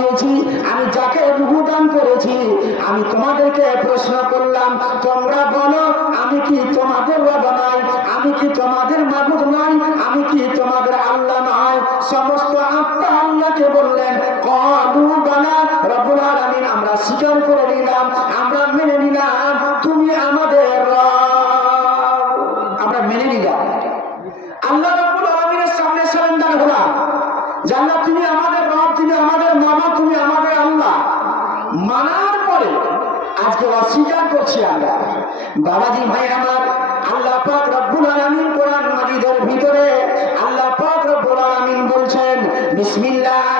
দিয়েছি আমি যাকে রুহুদান করেছি, আমি তোমাদেরকে প্রশ্ন করলাম, তোমরা বলো, আমি কি তোমাদের রব নাই? আমি কি তোমাদের মাবুদ নাই? আমি কি তোমাদের আল্লাহ নয় সমস্ত আত্মা আল্লাহকে বললেন, কলু বালা, রব্বুল আলামিন, আমরা স্বীকার করে নিলাম, আমরা মেনে নিলাম, তুমি আমাদের আমরা মেনে নিলাম। আল্লাহ রব্বুল আলামিনের সামনে সারেন্ডার হলাম। আল্লাহ তুমি আমাদের রব তুমি আমাদের মামা তুমি আমাদের আল্লাহ মানার পরে আজকে অস্বীকার করছি আমরা। বাবাজি ভাই আমার আল্লাহ পাক রব্বুল আলামিন কোরআন মাজিদের ভিতরে আল্লাহ পাক রব্বুল আলামিন বলছেন বিসমিল্লাহির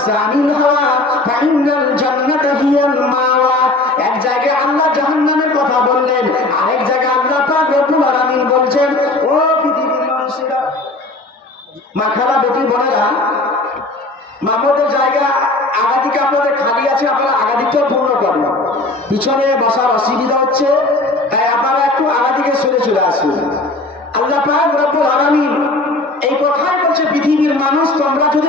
নাফসা আনিল হাওয়া ফাইনাল হিয়াল মাওয়া। এক জায়গায় আল্লাহ জাহান্নামের কথা বললেন, আরেক জায়গায় আল্লাহ পাক রব্বুল আলামিন বলছেন, ও পৃথিবীর মানুষেরা মাখালা বেটি বোনেরা, মামদের জায়গা আগাদিকে আপনাদের খালি আছে, আপনারা আগাদিকটাও পূর্ণ করেন। পিছনে বসার অসুবিধা হচ্ছে, তাই আপনারা একটু আগাদিকে সরে চলে আসুন। আল্লাহ পাক রব্বুল আলামিন এই কথাই বলছে, পৃথিবীর মানুষ, তোমরা যদি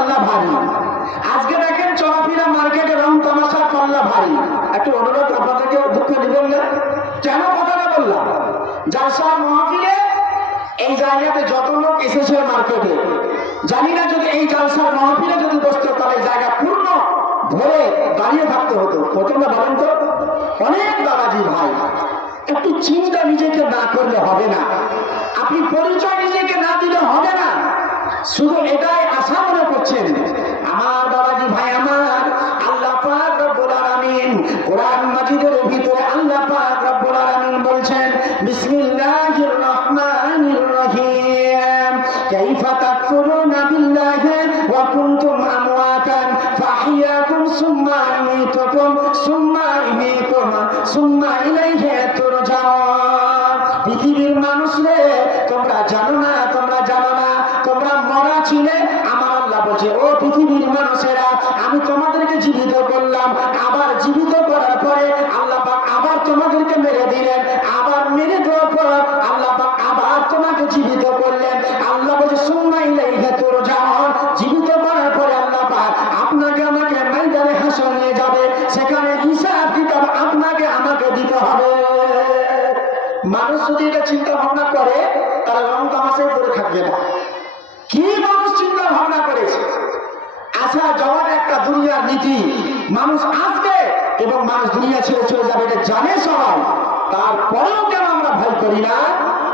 পাল্লা ভারী। আজকে দেখেন চলাফিরা মার্কেটে রং তামাশার পাল্লা ভারী। একটু অনুরোধ আপনাদেরকে দুঃখ দিবেন না। কেন কথাটা বললাম? জালসার মহাপিলে এই জায়গাতে যত লোক এসেছে মার্কেটে, জানি না যদি এই জালসার মহাপিলে যদি বসতো, তাহলে জায়গা পূর্ণ ধরে দাঁড়িয়ে থাকতে হতো। না বলেন তো, অনেক দাদাজি ভাই, একটু চিন্তা নিজেকে না করলে হবে না। আপনি পরিচয় নিজেকে না দিলে হবে না। শুধু এটাই আশা মনে করছেন? আমার বাবাজি ভাই আমার, আল্লাহ পাক রব্বুল আলামিন কোরআন মাজিদের ভিতরে আল্লাহ পাক রব্বুল আলামিন বলছেন, বিসমিল্লাহির রহমানির রহিম। পৃথিবীর মানুষ রে, তোমরা জানো না, তোমরা জানো ছিলে, আমার আল্লাহ বলছে, ও পৃথিবীর মানুষেরা, আমি তোমাদেরকে জীবিত করলাম। আবার জীবিত করার পরে আল্লাহ আবার তোমাদেরকে মেরে দিলেন। মানুষ আসবে এবং মানুষ দুনিয়া ছেড়ে চলে যাবে, এটা জানে সবাই। তারপরেও কেন আমরা ভয় করি না?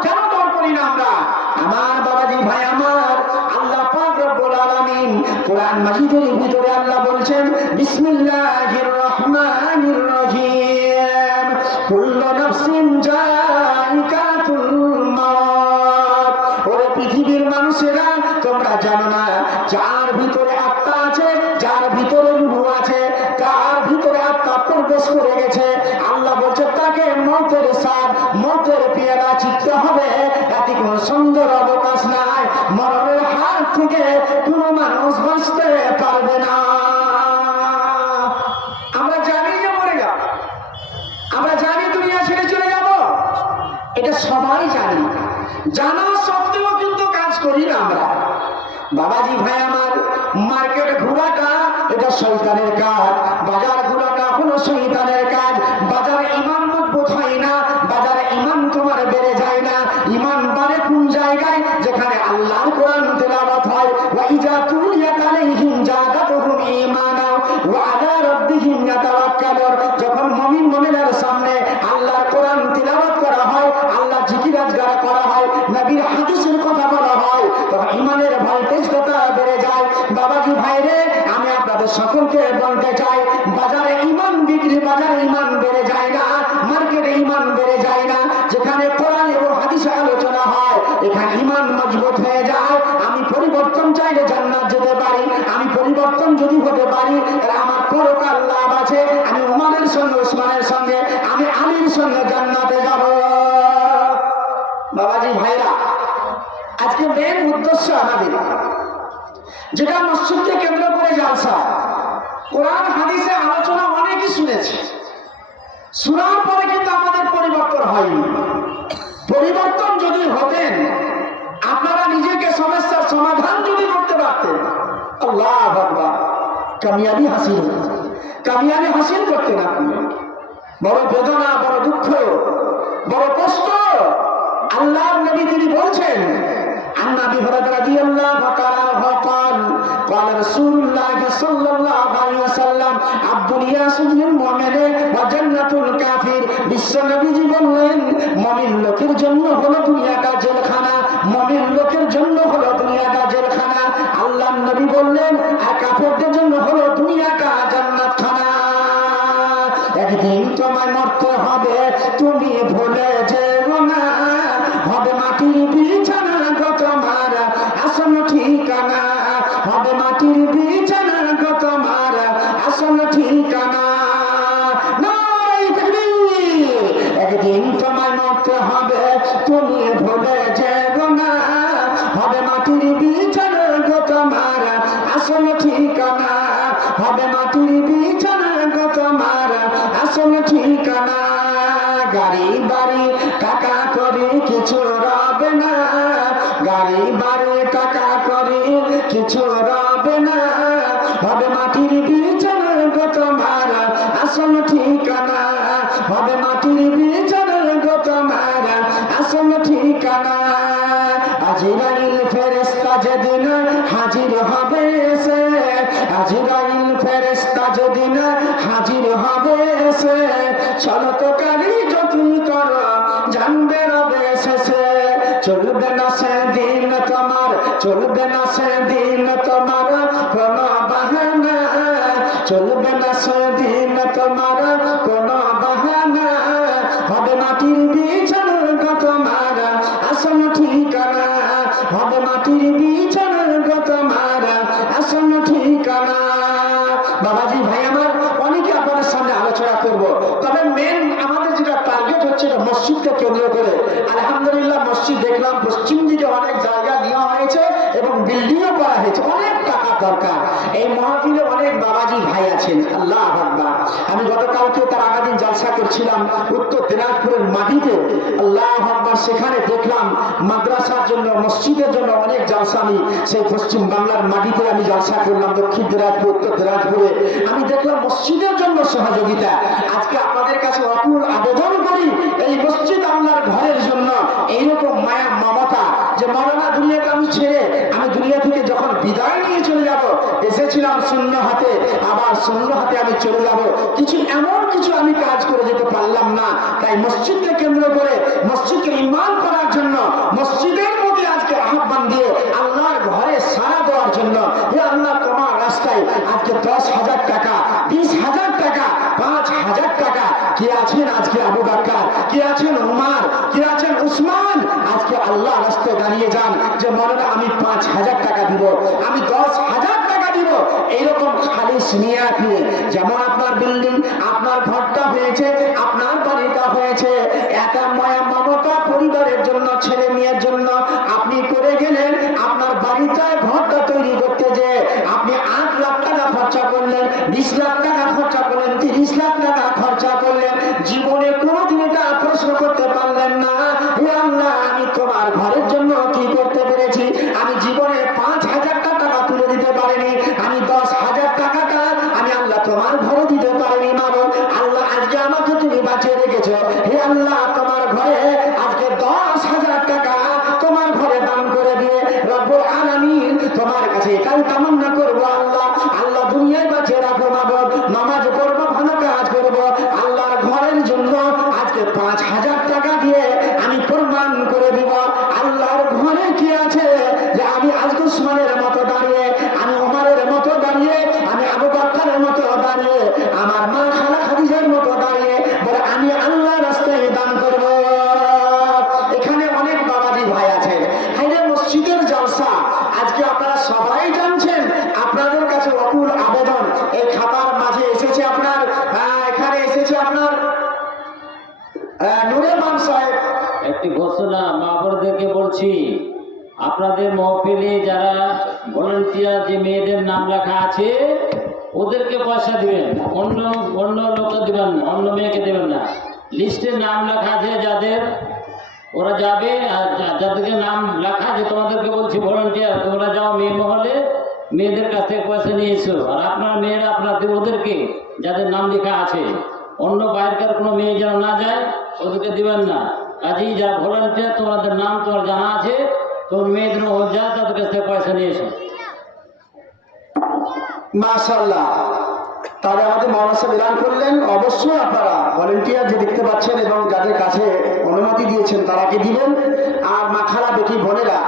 কেন ডর করি না আমরা? আমার বাবাজি ভাই, আমার আল্লাহ পাক কোরআন মাজিদের ভিতরে আল্লাহ বলছেন, বিসমিল্লাহির রহমানির মতের পেয়ারা হবে এতে কোনো সুন্দর অবকাশ নাই। মরণের হাত থেকে কোনো মানুষ বাঁচতে পারবে না। আমরা জানি যে মরে যাব আমরা জানি দুনিয়া ছেড়ে চলে যাব। এটা সবাই জানি। জানা, সত্ত্বেও কিন্তু কাজ করি না আমরা। বাবাজি ভাই, আমার মার্কেট ঘোরাটা এটা শৈতানের কাজ। সকলকে বলতে চাই, বাজারে ইমান বিক্রি, বাজারে ইমান বেড়ে যায় না, মার্কেটে ইমান বেড়ে যায় না, যেখানে কোরআন এবং হাদিসে আলোচনা হয়, এখানে ইমান মজবুত হয়ে যায়। আমি পরিবর্তন চাইলে জান্নাত যেতে পারি, আমি পরিবর্তন যদি হতে পারি, তাহলে আমার পরকাল লাভ আছে। আমি উমানের সঙ্গে, উসমানের সঙ্গে, আমি আলীর সঙ্গে জান্নাতে যাব। বাবাজি ভাইরা, আজকে মেন উদ্দেশ্য আমাদের, যেটা মসজিদকে কেন্দ্র করে জালসা কোরআন, হাদিসে আলোচনা অনেকই শুনেছি। শোনার পরে কিন্তু আমাদের পরিবর্তন হয়নি। পরিবর্তন যদি হতেন, আপনারা নিজেকে সমস্যার সমাধান যদি করতে পারতেন, আল্লাহ ভগবান কামিয়াবি হাসিল কামিয়াবি হাসিল করতেন আপনি। বড় বেদনা, বড় দুঃখ, বড় কষ্ট। আল্লাহ নবী তিনি বলছেন عن ابي هريره رضي الله تعالى عنه قال قال رسول الله صلى الله عليه وسلم الدنيا سجن المؤمن وجنة الكافر বিশ্ব নবীজি বললেন মমিন লোকের জন্য হলো দুনিয়াটা জেলখানা মমিন লোকের জন্য হলো দুনিয়াটা জেলখানা আল্লাহ নবী বললেন আর কাফেরদের জন্য হলো দুনিয়াটা জান্নাত খানা একদিন তোমায় মরতে হবে তুমি ভুলে যেও না হবে মাটির বিছানা গো তোমার আসন ঠিকানা। হবে মাটির বিছানা গো তোমার আসন ঠিকানা। ঠিকানা আজিরাইল ফেরেস্তা যেদিন হাজির হবে সে আজিরাইল ফেরেস্তা যেদিন হাজির হবে সে, চলতকারী যতই কর, জানবে রবে শেষে। চলবে না সে দিন তোমার, চলবে না সে দিন তোমার কোন বাহানা চলবে না সে দিন তোমার বিল্ডিংও অনেক টাকা দরকার। এই মহাবীরে অনেক বাবাজি ভাই আছেন, আল্লাহ আমি গতকালকে তার আগা দিন জালসা করছিলাম, উত্তর দিনাজপুরের মাটিতে। আল্লাহ সেখানে দেখলাম মাদ্রাসার জন্য, মসজিদের জন্য অনেক জালসা আমি, সেই পশ্চিম বাংলার মাটিতে আমি জালসা করলাম, দক্ষিণ দিনাজপুর, উত্তর দিনাজপুরে। আমি দেখলাম মসজিদের জন্য সহযোগিতা। আজকে আপনাদের কাছে অকুল আবেদন করি, এই মসজিদ আল্লাহর ঘরের জন্য। এইরকম মায়া মমতা যে মরনা দুনিয়াকে আমি ছেড়ে আমি দুনিয়া থেকে যখন বিদায় নিয়ে চলে যাব এসেছিলাম শূন্য হাতে, আবার শূন্য হাতে আমি চলে যাব। কিছু এমন কিছু আমি কাজ করে যেতে পারলাম না। তাই মসজিদকে কেন্দ্র করে, মসজিদকে ইমান করার জন্য, মসজিদের মধ্যে আজকে আহ্বান দিয়ে আল্লাহর ঘরে সারা দেওয়ার জন্য, হে আল্লাহ, তোমার রাস্তায় আজকে দশ হাজার টাকা, বিশ হাজার টাকা, পাঁচ হাজার টাকা। কে আছেন আজকে আবু বাক্কার? কে আছেন উমার? লাখ টাকা খরচা করলেন তিরিশ লাখ টাকা খরচা করলেন, জীবনে কোনোদিন এটা প্রশ্ন করতে পারলেন না আল্লাহ আমি তোমার ঘরের জন্য কি করতে পেরেছি? আমি জীবনে পাঁচ হাজার টাকা তুলে দিতে পারিনি, আমি দশ হাজার টাকাটা আমি আল্লাহ তোমার ঘরে দিতে পারিনি মানো আল্লাহ, আজকে আমাকে তুমি বাঁচিয়ে রেখেছো। হে আল্লাহ, তোমার ঘরে আজকে দশ হাজার টাকা তোমার ঘরে দান করে দিয়ে রব্বুল আলামিন তোমার কাছে এটাই কামনা বলছি, আপনাদের মহফিলে যারা ভলেন্টিয়ার যে মেয়েদের নাম লেখা আছে, ওদেরকে পয়সা দিবেন অন্য অন্য লোককে দিবেন অন্য মেয়েকে দেবেন না। লিস্টে নাম লেখা আছে যাদের, ওরা যাবে, আর যাদেরকে নাম লেখা আছে, তোমাদেরকে বলছি ভলেন্টিয়ার তোমরা যাও মেয়ে মহলে, মেয়েদের কাছ থেকে পয়সা নিয়ে এসো। আর আপনার মেয়েরা আপনাদের ওদেরকে যাদের নাম লেখা আছে, অন্য বাইরেকার কোনো মেয়ে যেন না যায়, ওদেরকে দিবেন না। কাজেই যারা ভলেন্টিয়ার তোমাদের নাম তোমার জানা আছে তোমার মেয়েদের যায় তাদের কাছ থেকে পয়সা নিয়ে এসো। মাশাল্লাহ তাহলে আমাদের মহারাজ সাহেব করলেন। অবশ্যই আপনারা ভলেন্টিয়ার যে দেখতে পাচ্ছেন এবং যাদের কাছে অনুমতি দিয়েছেন, তারাকে দিবেন। আর মাখারা বেটি বোনেরা,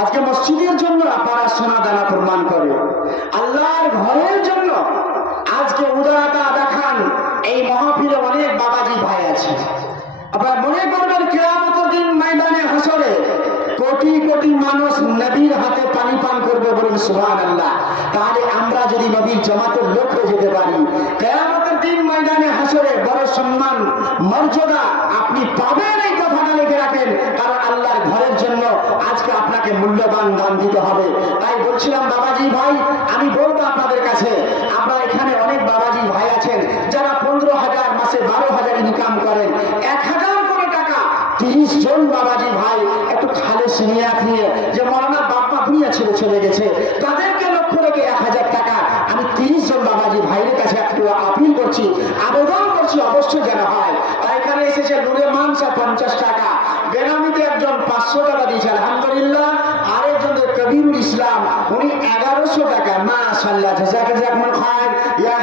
আজকে মসজিদের জন্য আপনারা সোনা দানা প্রমাণ করে আল্লাহর ঘরের জন্য আজকে উদারতা দেখান এই মহাফিলে অনেক বাবাজি ভাই আছে। আপনারা মনে করবেন কেয়ামতের দিন ময়দানে হাসরে কোটি কোটি মানুষ নবীর হাতে পানি পান করবে বলুন সুহান আল্লাহ তাহলে আমরা যদি নবীর জমাতের লোক হয়ে যেতে পারি, কেয়ামতের দিন ময়দানে হাসরে বড় সম্মান, মর্যাদা আপনি পাবেন এই কথাটা লিখে রাখেন, কারণ আল্লাহর ঘরের জন্য আজকে আপনাকে মূল্যবান দান দিতে হবে। তাই বলছিলাম, বাবাজি ভাই, আমি বলব আপনাদের কাছে, আমরা এখানে অনেক বাবাজি ভাই আছেন, যারা পনেরো হাজার মাসে বারো হাজার ইনকাম করেন, এক হাজার তিরিশ জন বাবাজি ভাই, একটু খালে সিনিয়াত নিয়ে যে মরানা বাপ্পা ভুইয়া ছেড়ে চলে গেছে। তাদেরকে লক্ষ্য রেখে এক হাজার টাকা। আমি তিরিশ জন বাবাজি ভাইয়ের কাছে একটু আপিল করছি, আবেদন করছি অবশ্যই যেন হয়। তাই এখানে এসেছে নুরে মাংসা পঞ্চাশ টাকা। বেনামিতে একজন পাঁচশো টাকা দিয়েছে, আলহামদুলিল্লাহ। আরেকজন কবিরুল ইসলাম, উনি এগারোশো টাকা। মা সাল্লাহ জাজাকে জাকমুল খায় ইয়া